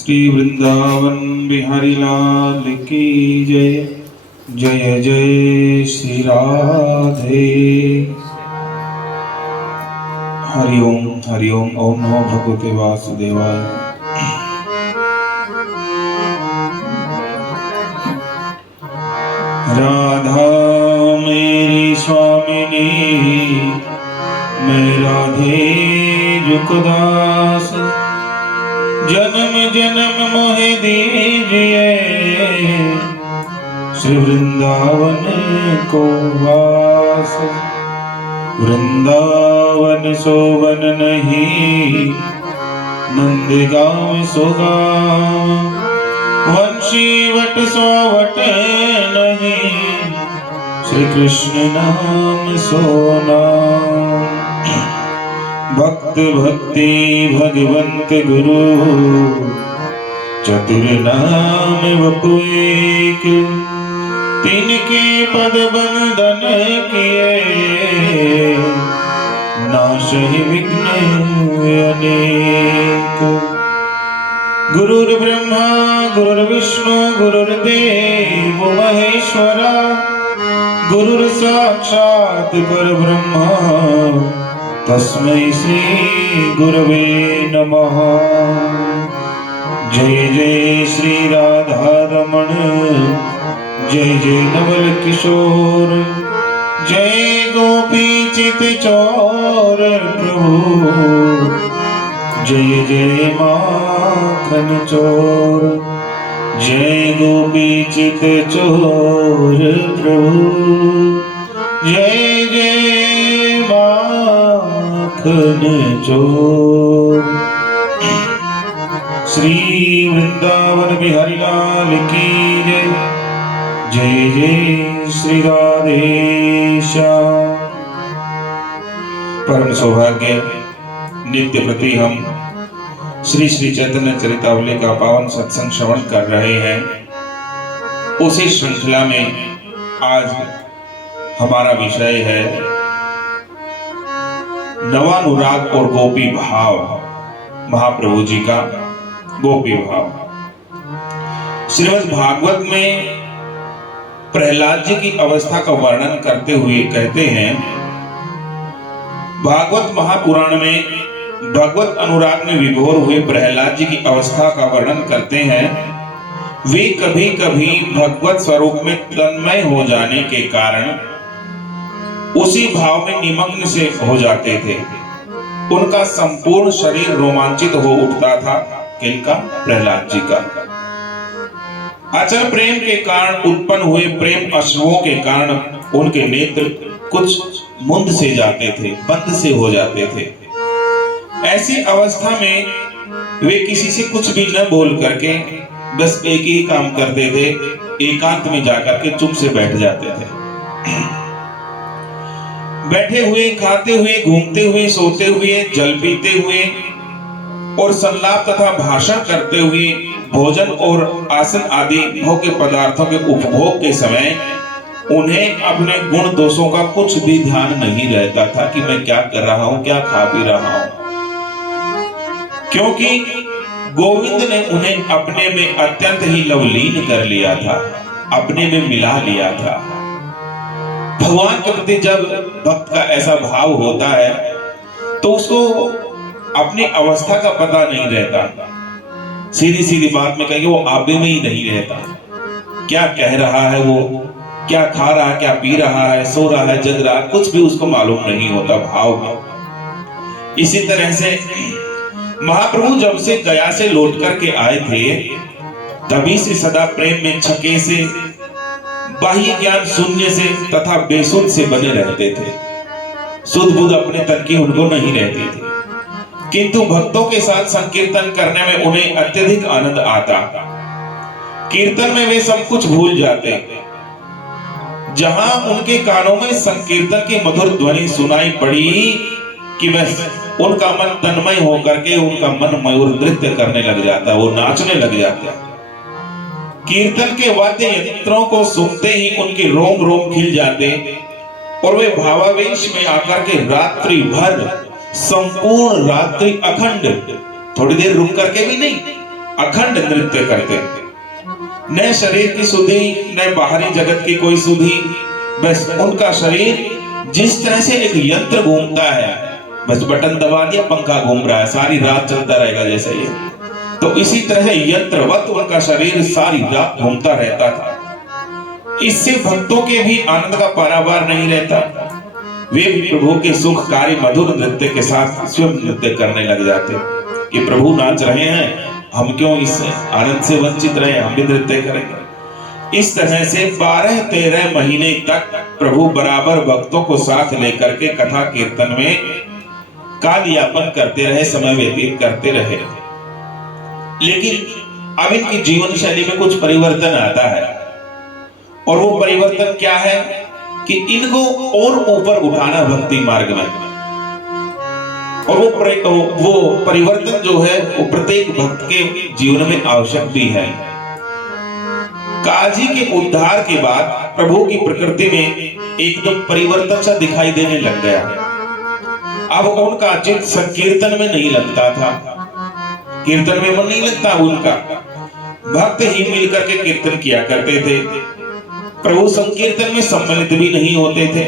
श्री वृंदावन बिहारी लाल की जय। जय जय श्री राधे। हरि ओम। ओम नमो भगवते वासुदेवाय। राधा मेरी स्वामिनी, मैं राधे जुकदास। जन्म जन्म मोहे दीजिए, श्री वृंदावन को वास। वृंदावन सोवन नहीं, नंदगांव सोगांव। वंशीवट सोवट नहीं, श्री कृष्ण नाम सोनाम। भक्त भक्ति भगवंत गुरु, चतुर नाम वपु एक। तिनके पद बंदन किए, नाशहि विघ्न अनेक। गुरुर्ब्रह्मा गुरुर्विष्णु गुरुर्देव महेश्वरा। गुरुर् साक्षात् परब्रह्मा, तस्मै श्री गुरवे नमः। जय जय श्री राधा रमण, जय जय नवल किशोर। जय गोपी चित चोर प्रभु, जय जय माखन चोर। जय गोपी चित चोर प्रभु, जय जय माखन चोर। श्री वृंदावन बिहारी लाल की जय। जय जय श्री राधेश्याम। परम सौभाग्य नित्य प्रति हम श्री श्री चैतन्य चरितावली का पावन सत्संग श्रवण कर रहे हैं। उसी श्रृंखला में आज हमारा विषय है नवानुराग और गोपी भाव। महाप्रभु जी का गोपी भाव। श्रीमद् भागवत में प्रहलाद जी की अवस्था का वर्णन करते हुए कहते हैं, भागवत महापुराण में भगवत अनुराग में विभोर हुए प्रहलाद जी की अवस्था का वर्णन करते हैं। वे कभी कभी भगवत स्वरूप में तन्मय हो जाने के कारण उसी भाव में निमग्न से हो जाते थे। उनका संपूर्ण शरीर रोमांचित हो उठता था। किनका? प्रहलाद जी का। अचल प्रेम के कारण उत्पन्न हुए प्रेम अश्रुओं के कारण उनके नेत्र कुछ मुंद से जाते थे, बंद से हो जाते थे। ऐसी अवस्था में वे किसी से कुछ भी न बोल करके बस एक ही काम करते थे, एकांत में जाकर के चुप से बैठ जाते थे। बैठे हुए, खाते हुए, घूमते हुए, सोते हुए, जल पीते हुए और संलाप तथा भाषण करते हुए, भोजन और आसन आदि भोग्य पदार्थों के उपभोग के समय उन्हें अपने गुण दोषों का कुछ भी ध्यान नहीं रहता था कि मैं क्या कर रहा हूं, क्या खा पी रहा हूं, क्योंकि गोविंद ने उन्हें अपने में अत्यंत ही लवलीन कर लिया था, अपने में मिला लिया था। भगवान के प्रति जब भक्त का ऐसा भाव होता है तो उसको अपनी अवस्था का पता नहीं रहता। सीधी सीधी बात में कहेंगे, वो आपे में ही नहीं रहता। क्या कह रहा है वो, क्या खा रहा है, क्या पी रहा है, सो रहा है, जग रहा है, कुछ भी उसको मालूम नहीं होता भाव में। इसी तरह से महाप्रभु जब से गया से लौट करके आए थे, तभी से सदा प्रेम में छके से, बाह्य ज्ञान शून्य से तथा बेसुध से बने रहते थे। सुध बुध अपने तन की उनको नहीं रहती थी, किंतु भक्तों के साथ संकीर्तन करने में उन्हें अत्यधिक आनंद आता। कीर्तन में वे सब कुछ भूल जाते। जहां उनके कानों में संकीर्तन की मधुर ध्वनि सुनाई पड़ी कि बस उनका मन तन्मय होकर के उनका मन मयूर नृत्य करने लग जाता, वो नाचने लग जाता। कीर्तन के वाद्य यंत्रों को सुनते ही उनके रोम रोम खिल जाते और वे भावावेश में आकर के रात्रि भर, संपूर्ण रात्रि अखंड, थोड़ी देर रुक करके भी नहीं, अखंड नृत्य करते, न शरीर की सुधि न बाहरी जगत की कोई सुधि, बस उनका शरीर जिस तरह से एक यंत्र घूमता है, बस बटन दबा दिया पंखा घूम रहा है, सारी रात चलता रहेगा जैसे ये, तो इसी तरह यंत्रवत उनका शरीर सारी रात घूमता रहता था। इससे भक्तों के भी आनंद का पारावार नहीं रहता, वे भी प्रभु के सुखकारी मधुर नृत्य के साथ स्वयं नृत्य करने लग जाते कि प्रभु नाच रहे हैं, हम क्यों इस आनंद से वंचित रहे, हम भी नृत्य करेंगे। इस तरह से 12-13 महीने तक प्रभु बराबर भक्तों को साथ लेकर के कथा कीर्तन में कालयापन करते रहे, समय व्यतीत करते रहे। लेकिन अब इनकी जीवन शैली में कुछ परिवर्तन आता है, और वो परिवर्तन क्या है कि इनको और ऊपर उठाना भक्ति मार्ग में, और वो परिवर्तन जो है वो प्रत्येक भक्त के जीवन में आवश्यक भी है। काजी के उद्धार के बाद प्रभु की प्रकृति में एकदम परिवर्तन सा दिखाई देने लग गया। अब उनका चित्त संकीर्तन में नहीं लगता था, कीर्तन में मन नहीं लगता उनका, भक्त ही मिलकर के कीर्तन किया करते थे, प्रभु संकीर्तन में सम्मिलित भी नहीं होते थे।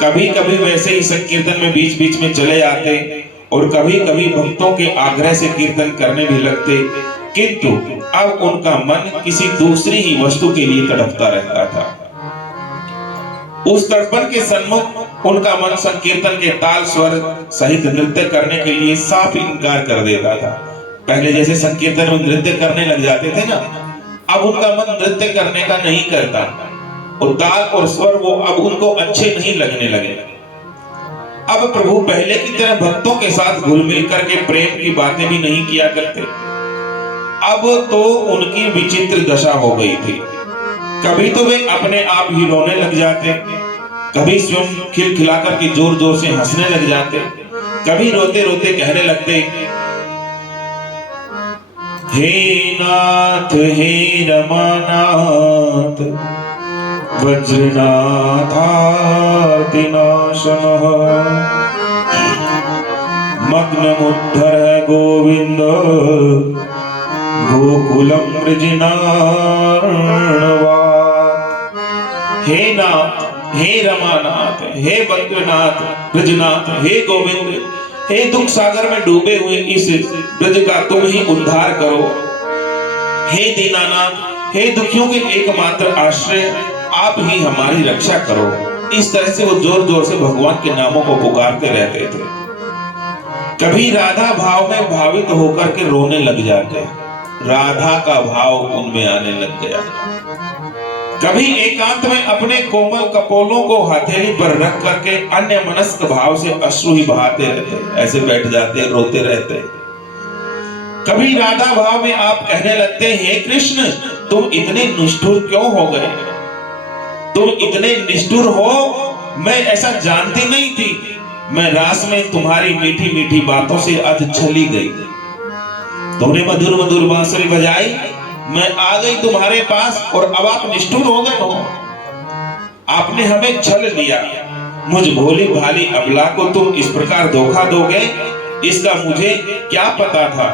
कभी कभी वैसे ही संकीर्तन में बीच बीच में चले आते, और कभी कभी भक्तों के आग्रह से कीर्तन करने भी लगते, किंतु अब उनका मन किसी दूसरी ही वस्तु के लिए तड़पता रहता था। उस तड़पन के सन्मुख उनका मन संकीर्तन के ताल स्वर सहित नृत्य करने के लिए साफ इनकार कर देता था। पहले जैसे संकीर्तन में नृत्य करने लग जाते थे ना, अब उनका मन नृत्य करने का नहीं करता, और ताल और स्वर वो अब उनको अच्छे नहीं लगने लगे। अब प्रभु पहले की तरह भक्तों के साथ घुल मिल करके प्रेम की बातें भी नहीं किया करते। अब तो उनकी विचित्र दशा हो गई थी, कभी तो वे अपने आप ही रोने लग जाते, कभी स्वयं खिलखिला करके जोर जोर से हंसने लग जाते, कभी रोते रोते कहने लगते, हे नाथ हे रमानाथ वज्रनाथातिनाशनः मग्नमुद्धर गोविंद गोकुलम वृजनार्णवात्। हे नाथ हे रमानाथ हे वज्रनाथ वृजनाथ हे गोविंद, हे दुख सागर में डूबे हुए इस ब्रज का तुम ही उद्धार करो। हे दीनानाथ हे दुखियों के एकमात्र आश्रय, आप ही हमारी रक्षा करो। इस तरह से वो जोर जोर से भगवान के नामों को पुकारते रहते थे। कभी राधा भाव में भावित होकर के रोने लग जाते, राधा का भाव उनमें आने लग गया। कभी एकांत में अपने कोमल कपोलों को हथेली पर रख करके अन्य मनस्क भाव से अश्रु ही बहाते रहते, ऐसे बैठ जाते रोते रहते। कभी राधा भाव में आप कहने लगते, हे कृष्ण तुम इतने निष्ठुर क्यों हो गए, तुम इतने निष्ठुर हो, मैं ऐसा जानती नहीं थी, मैं रास में तुम्हारी मीठी मीठी बातों से आज छली गई, तुमने मधुर मधुर बांसुरी बजाई, मैं आ गई तुम्हारे पास और अब आप निष्ठुर हो गए हो, आपने हमें छल लिया, मुझ भोली भाली अबला को तुम इस प्रकार धोखा दोगे, इसका मुझे क्या पता था।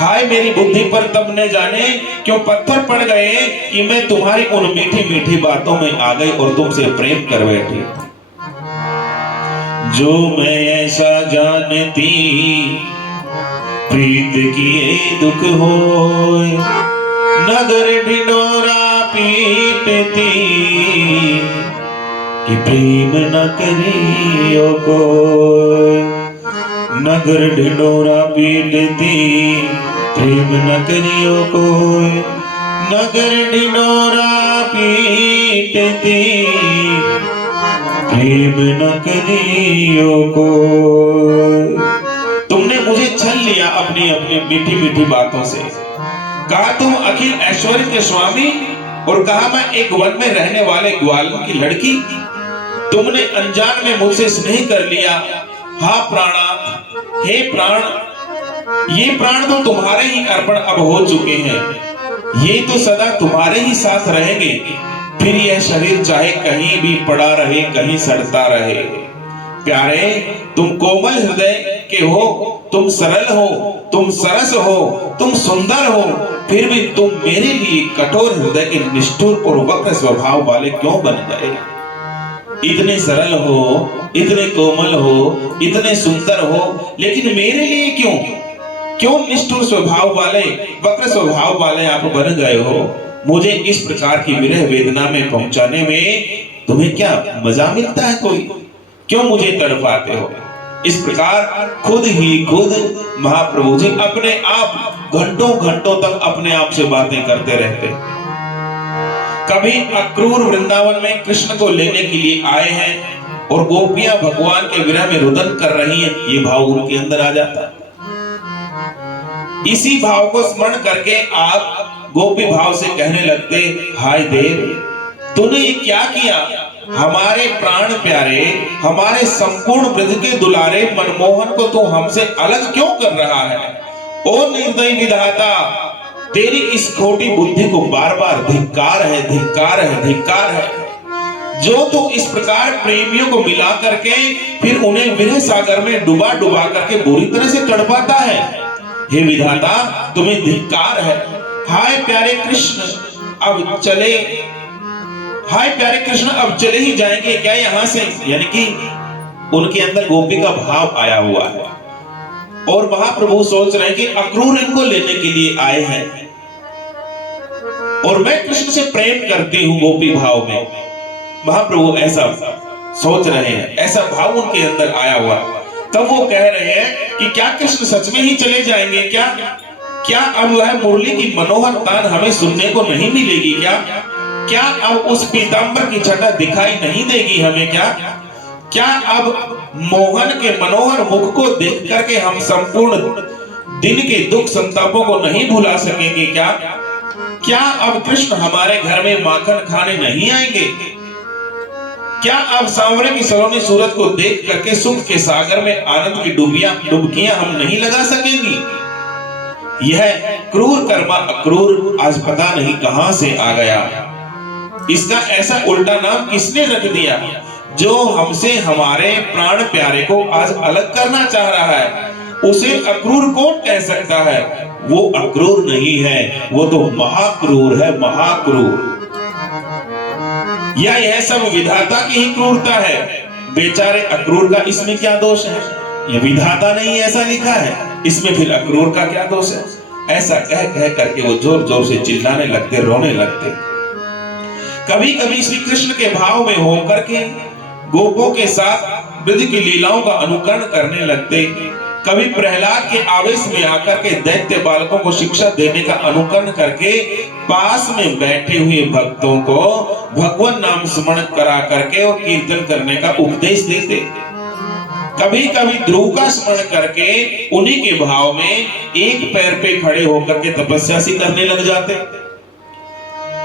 हाय मेरी बुद्धि पर तब न जाने क्यों पत्थर पड़ गए कि मैं तुम्हारी उन मीठी मीठी बातों में आ गई और तुमसे प्रेम कर बैठी। जो मैं ऐसा जानती प्रीत किए दुख होए, नगर ढिंढोरा पीटती कि प्रेम न करियो कोई, नगर ढिंढोरा पीटती प्रेम न करियो कोई, नगर ढिंढोरा पीटती प्रेम न करियो कोई। तुमने मुझे छल लिया अपनी अपनी मीठी मीठी बातों से, कहा तुम अखिल ऐश्वर्य के स्वामी और कहा मैं एक वन में रहने वाले ग्वालों की लड़की, तुमने अनजान में मुझसे स्नेह कर लिया। हाँ प्राणा हे प्राण, ये प्राण तो तुम्हारे ही अर्पण अब हो चुके हैं, ये तो सदा तुम्हारे ही साथ रहेंगे, फिर यह शरीर चाहे कहीं भी पड़ा रहे कहीं सड़ता रहे, प्यारे, तुम कोमल हृदय के हो, तुम सरल हो, तुम सरस हो, तुम सुंदर हो, फिर भी तुम मेरे लिए कठोर हृदय के निष्ठुर और वक्र स्वभाव वाले क्यों बन गए? इतने सरल हो, इतने कोमल हो, इतने सुंदर हो, लेकिन मेरे लिए क्यों निष्ठुर स्वभाव वाले, वक्र स्वभाव वाले आप बन गए हो? मुझे इस प्रकार की विरह वेदना में पहुंचाने में तुम्हें क्या मजा मिलता है कोई? क्यों मुझे तड़पाते हो? इस प्रकार खुद महाप्रभु जी अपने आप घंटों घंटों तक अपने आप से बातें करते रहते। कभी अक्रूर वृंदावन में कृष्ण को लेने के लिए आए हैं और गोपियां भगवान के विरह में रुदन कर रही हैं, ये भाव उनके अंदर आ जाता। इसी भाव को स्मरण करके आप गोपी भाव से कहने लगते, हाय देव, तूने ये क्या किया? हमारे प्राण प्यारे, हमारे संपूर्ण ब्रज के दुलारे मनमोहन को तू हमसे अलग क्यों कर रहा है? ओ निर्दयी विधाता, तेरी इस खोटी बुद्धि को बार बार धिक्कार है, धिक्कार है, धिक्कार है, जो तू इस प्रकार प्रेमियों को मिला करके फिर उन्हें विरह सागर में डुबा डुबा करके बुरी तरह से तड़पाता है। हे विधाता, तुम्हें धिक्कार है। हाय प्यारे कृष्ण, अब चले, हाय प्यारे कृष्ण, अब चले ही जाएंगे क्या यहाँ से? यानी कि उनके अंदर गोपी का भाव आया हुआ है और महाप्रभु सोच रहे हैं कि अक्रूर इनको लेने के लिए आए हैं और मैं कृष्ण से प्रेम करती हूं गोपी भाव में। महाप्रभु ऐसा सोच रहे हैं, ऐसा भाव उनके अंदर आया हुआ। तब वो कह रहे हैं कि क्या कृष्ण सच में ही चले जाएंगे क्या? क्या अब वह मुरली की मनोहर तान हमें सुनने को नहीं मिलेगी क्या? क्या अब उस पीतांबर की छटा दिखाई नहीं देगी हमें क्या? क्या अब मोहन के मनोहर मुख को देख करके हम संपूर्ण दिन के दुख संतापों को नहीं भुला सकेंगे क्या? क्या अब कृष्ण हमारे घर में माखन खाने नहीं आएंगे? क्या अब सांवरे की सलोनी सूरत को देख करके सुख के सागर में आनंद की डुबकियां हम नहीं लगा सकेंगी? यह क्रूर कर्मा अक्रूर आज पता नहीं कहां से आ गया। इसका ऐसा उल्टा नाम किसने रख दिया? जो हमसे हमारे प्राण प्यारे को आज अलग करना चाह रहा है, उसे अक्रूर कौन कह सकता है? वो अक्रूर नहीं है, वो तो महाक्रूर है, महाक्रूर। या यह सब विधाता की ही क्रूरता है? बेचारे अक्रूर का इसमें क्या दोष है? ये विधाता नहीं ऐसा लिखा है, इसमें फिर अक्रूर का क्या दोष है? ऐसा कह कह करके वो जोर जोर से चिल्लाने लगते, रोने लगते। कभी कभी श्री कृष्ण के भाव में होकर के गोपों के साथ ब्रज की लीलाओं का अनुकरण करने लगते। कभी प्रहलाद के आवेश में आकर के दैत्य बालकों को शिक्षा देने का अनुकरण करके पास में बैठे हुए भक्तों को भगवान नाम स्मरण करा करके और कीर्तन करने का उपदेश देते। कभी कभी ध्रुव का स्मरण करके उन्हीं के भाव में एक पैर पे खड़े होकर के तपस्या सी करने लग जाते।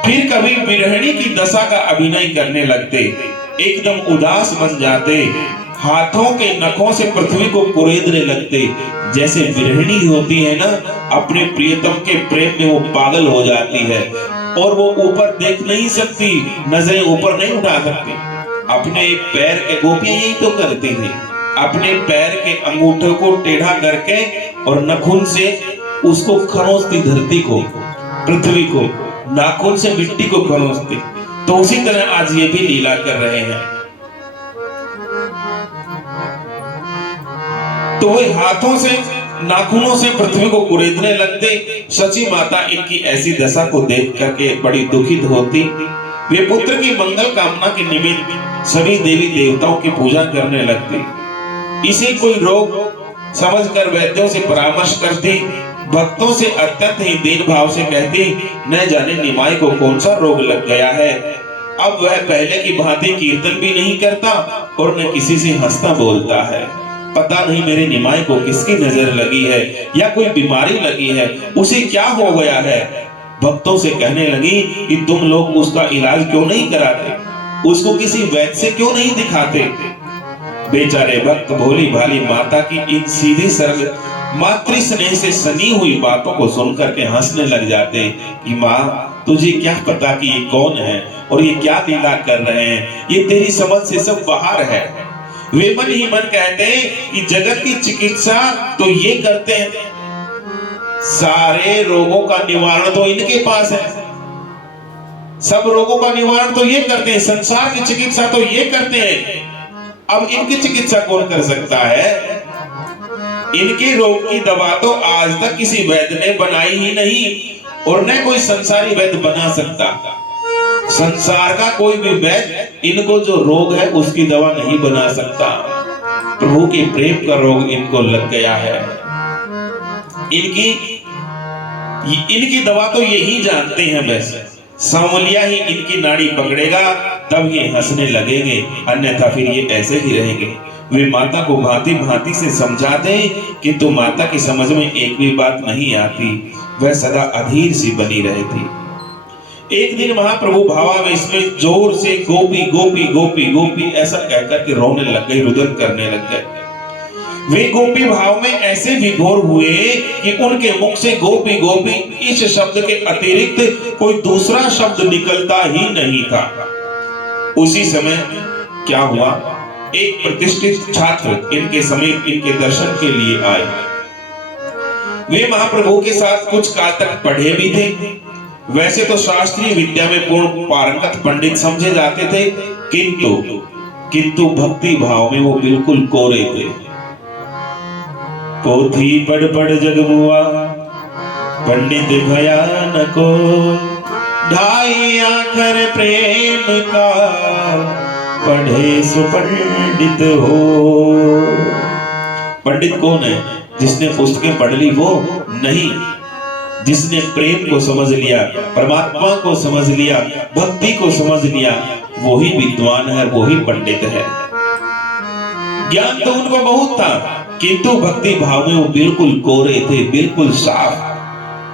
फिर कभी विरहिणी की दशा का अभिनय करने लगते, एकदम उदास बन जाते, हाथों के नखों से पृथ्वी को कुरेदने लगते। जैसे विरहिणी होती है ना, अपने प्रियतम के प्रेम में वो पागल हो जाती है और वो ऊपर देख नहीं सकती, नजरें ऊपर नहीं उठा सकती। अपने पैर के, गोपियां यही तो करती थी, अपने पैर के अंगूठों को टेढ़ा करके और नखून से उसको खरोंचती, धरती को, पृथ्वी को, नाखून से मिट्टी को खरोंचती। तो उसी तरह आज ये भी लीला कर रहे हैं। तो वे हाथों से, नाखूनों से पृथ्वी को कुरेदने लगते। सची माता इनकी ऐसी दशा को देख करके बड़ी दुखित होती। वे पुत्र की मंगल कामना के निमित्त सभी देवी देवताओं की पूजा करने लगती। इसे कोई रोग समझकर वैद्यों से परामर्श करती। भक्तों से अत्यंत ही दीन भाव से कहती, न जाने निमाई को कौन सा रोग लग गया है। अब वह पहले की भांति कीर्तन भी नहीं करता और न किसी से हंसता बोलता है। पता नहीं मेरे निमाई को किसकी नजर लगी है या कोई बीमारी लगी है, उसे क्या हो गया है। भक्तों से कहने लगी कि तुम लोग उसका इलाज क्यों नहीं कराते, उसको किसी वैद्य से क्यों नहीं दिखाते। बेचारे भक्त भोली भाली माता की इन सीधी सरल मातृ स्नेह से सनी हुई बातों को सुनकर के हंसने लग जाते कि माँ, तुझे क्या पता कि ये कौन है और ये क्या लीला कर रहे हैं, ये तेरी समझ से सब बाहर है। वे मन ही मन कहते हैं कि जगत की चिकित्सा तो ये करते हैं, सारे रोगों का निवारण तो इनके पास है, सब रोगों का निवारण तो ये करते हैं, संसार की चिकित्सा तो ये करते हैं। अब इनकी चिकित्सा कौन कर सकता है? इनके रोग की दवा तो आज तक किसी वैद्य ने बनाई ही नहीं और न कोई संसारी वैद्य बना सकता। संसार का कोई भी वैद्य इनको जो रोग है उसकी दवा नहीं बना सकता। प्रभु के प्रेम का रोग इनको लग गया है। इनकी दवा तो यही जानते हैं, बस सांवलिया ही इनकी नाड़ी पकड़ेगा तब ये हंसने लगेंगे, अन्यथा फिर ये ऐसे ही रहेंगे। वे माता को भांति भांति से समझाते किंतु माता की समझ में एक भी बात नहीं आती, वह सदा अधीर सी बनी रहती। एक दिन महाप्रभु भावावेश में जोर से गोपी गोपी गोपी गोपी ऐसा कहकर के रोने लग गए, रुदन करने लग गए। वे गोपी भाव में ऐसे विभोर हुए कि उनके मुख से गोपी गोपी इस शब्द के अतिरिक्त कोई दूसरा शब्द निकलता ही नहीं था। उसी समय क्या हुआ, एक प्रतिष्ठित छात्र इनके समीप इनके दर्शन के लिए आए। वे महाप्रभु के साथ कुछ काल तक पढ़े भी थे। वैसे तो शास्त्रीय विद्या में पूर्ण पारंगत पंडित समझे जाते थे, किंतु भक्ति भाव में वो बिल्कुल कोरे थे। पोथी पढ़ पढ़ जग मुआ पंडित भयानको, ढाई आखर प्रेम का पढ़े सुपंडित हो। पंडित कौन है? जिसने पुस्तकें पढ़ ली वो नहीं, जिसने प्रेम को समझ लिया, परमात्मा को समझ लिया, भक्ति को समझ लिया, वो ही विद्वान है, वो ही पंडित है। ज्ञान तो उनको बहुत था किंतु भक्ति भाव में वो बिल्कुल कोरे थे, बिल्कुल साफ।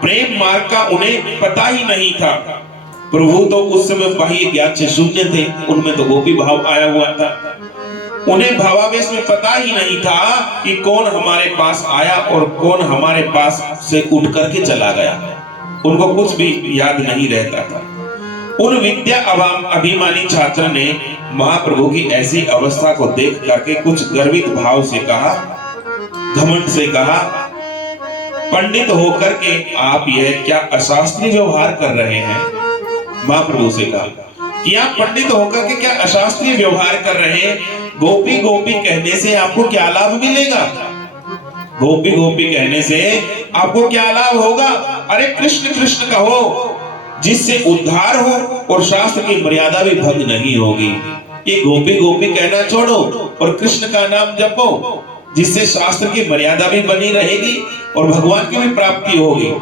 प्रेम मार्ग का उन्हें पता ही नहीं था। प्रभु तो उस समय बाह्य ज्ञान से शून्य थे, उनमें तो गोपी भाव आया हुआ था। उन्हें भावावेश में पता ही नहीं था कि कौन हमारे पास आया और कौन हमारे पास से उठ करके चला गया। उनको कुछ भी याद नहीं रहता था। उन विद्या अभिमानी छात्र ने महाप्रभु की ऐसी अवस्था को देख करके कुछ गर्वित भाव से कहा, घमंड से कहा, पंडित होकर के आप यह क्या अशास्त्रीय व्यवहार कर रहे हैं? महाप्रभु से कहा कि आप पंडित होकर के क्या अशास्त्रीय व्यवहार कर रहे हैं? गोपी गोपी कहने से आपको क्या लाभ मिलेगा? गोपी गोपी कहने से आपको क्या लाभ होगा? अरे कृष्ण कृष्ण कहो, जिससे उद्धार हो और शास्त्र की मर्यादा भी भंग नहीं होगी। ये गोपी गोपी कहना छोड़ो और कृष्ण का नाम जपो, जिससे शास्त्र की मर्यादा भी बनी रहेगी और भगवान की भी प्राप्ति होगी।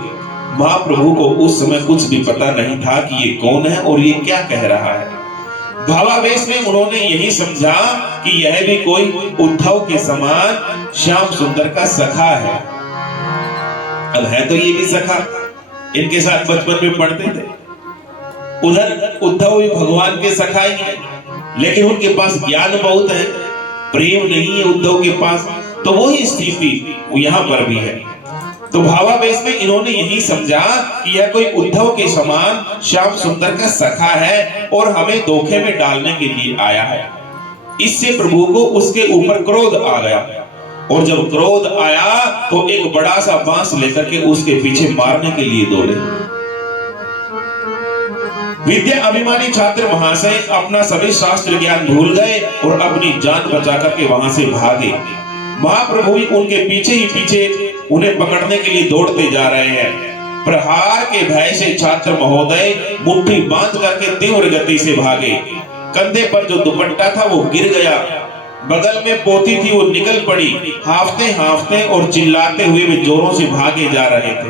महाप्रभु को उस समय कुछ भी पता नहीं था कि ये कौन है और ये क्या कह रहा है। भावावेश में उन्होंने यही समझा कि यह भी कोई उद्धव के समान श्याम सुंदर का सखा है। अब है तो ये भी सखा, इनके साथ बचपन में पढ़ते थे। उधर उद्धव भी भगवान के सखा ही है, लेकिन उनके पास ज्ञान बहुत है, प्रेम नहीं है उद्धव के पास। तो वही स्थिति यहां पर भी है। तो भावावेश में इन्होंने यही समझा कि यह कोई उद्धव के समान श्याम सुंदर का सखा है और हमें धोखे में डालने के लिए आया है। इससे प्रभु को उसके ऊपर क्रोध आ गया और जब क्रोध आया तो एक बड़ा सा बांस लेकर के उसके पीछे मारने के लिए दौड़े। विद्या अभिमानी छात्र महाशय अपना सभी शास्त्र ज्ञान भूल गए और अपनी जान बचा करके वहां से भागे। महाप्रभु भी उनके पीछे ही पीछे उन्हें पकड़ने के लिए दौड़ते जा रहे हैं। प्रहार के भय से छात्र महोदय मुट्ठी बांध करके तीव्र गति से भागे। कंधे पर जो दुपट्टा था वो गिर गया, बगल में पोथी थी वो निकल पड़ी। हांफते हांफते और चिल्लाते हुए वे जोरों से भागे जा रहे थे।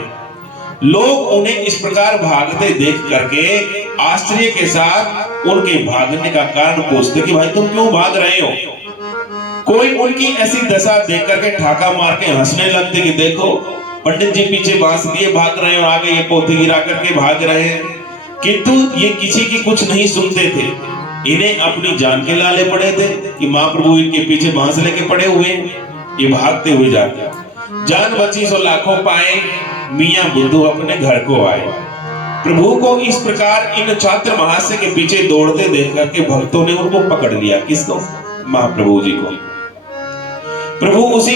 लोग उन्हें इस प्रकार भागते देख करके आश्चर्य के साथ उनके भागने का कारण पूछते कि भाई तुम क्यों भाग रहे हो? कोई उनकी ऐसी दशा देख करके ठाका मार के हंसने लगते कि देखो पंडित जी पीछे बांस दिए भाग रहे हैं और आगे ये पोथी गिरा करके भाग रहे हैं। किंतु ये किसी की कुछ नहीं सुनते थे। इन्हें अपनी जान के लाले पड़े थे कि महाप्रभु इनके पीछे बांस लेके पड़े हुए, ये भागते हुए जाते। जान बची सो लाखों पाए, मियां बुद्धू अपने घर को आए। प्रभु को इस प्रकार इन छात्र महाशय के पीछे दौड़ते देख करके भक्तों ने उनको पकड़ लिया। किसको? महाप्रभु जी को। प्रभु उसी